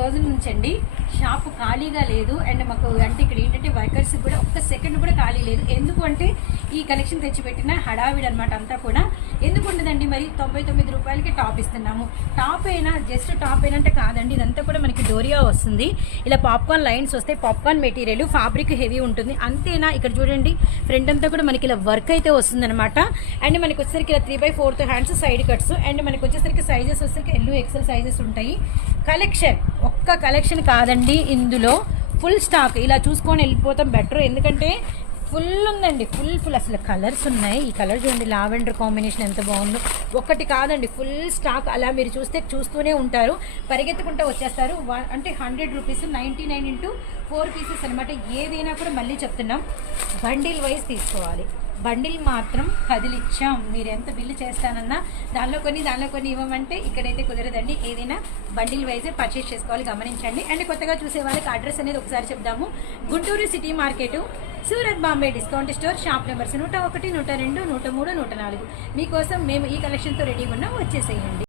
రోజుల నుంచి అండి షాప్ ఖాళీగా లేదు. అండ్ మాకు అంటే ఇక్కడ ఏంటంటే వర్కర్స్ కూడా ఒక్క సెకండ్ కూడా ఖాళీ లేదు. ఎందుకు అంటే ఈ కలెక్షన్ తెచ్చిపెట్టిన హడావిడి అనమాట అంతా కూడా. ఎందుకు ఉండదండి, మరి 99 రూపాయలకి టాప్ ఇస్తున్నాము. టాప్ అయినా జస్ట్ టాప్ అయినా అంటే కాదండి, ఇదంతా కూడా మనకి డోరియా వస్తుంది. ఇలా పాప్కార్న్ లైన్స్ వస్తాయి. పాప్కార్న్ మెటీరియల్, ఫ్యాబ్రిక్ హెవీ ఉంటుంది. అంతేనా, ఇక్కడ చూడండి ఫ్రంట్ అంతా కూడా మనకి ఇలా వర్క్ అయితే వస్తుంది అనమాట. అండ్ మనకి వచ్చేసరికి ఇలా 3/4 హ్యాండ్స్ సైడ్ కట్స్. అండ్ మనకి వచ్చేసరికి సైజెస్ వచ్చేసరికి XL సైజెస్ ఉంటాయి. కలెక్షన్ ఒక్క కలెక్షన్ కాదండి, ఇందులో ఫుల్ స్టాక్. ఇలా చూసుకొని వెళ్ళిపోతాం బెటర్, ఎందుకంటే ఫుల్ ఉందండి. ఫుల్ అసలు కలర్స్ ఉన్నాయి. ఈ కలర్ చూడండి, లావెండర్ కాంబినేషన్ ఎంత బాగుందో. ఒక్కటి కాదండి, ఫుల్ స్టాక్. అలా మీరు చూస్తూనే ఉంటారు, పరిగెత్తుకుంటూ వచ్చేస్తారు. అంటే 100 రూపీస్, 99 ఇంటూ 4 పీసెస్ అనమాట. ఏదైనా కూడా మళ్ళీ చెప్తున్నాం, బండిల్ వైజ్ తీసుకోవాలి. బండిల్ మాత్రం 10 ఇచ్చాం. మీరు ఎంత బిల్లు చేస్తానన్నా దానిలో కొన్ని ఇవ్వమంటే ఇక్కడైతే కుదరదండి. ఏదైనా బండిల్ వైజే పర్చేస్ చేసుకోవాలి, గమనించండి. అండ్ కొత్తగా చూసే వాళ్ళకి అడ్రస్ అనేది ఒకసారి చెప్దాము. Guntur city market, Surat Bombay discount store, shop numbers 101, 102, 103, 104. మీకోసం మేము ఈ కలెక్షన్తో రెడీగా ఉన్నాం, వచ్చేసేయండి.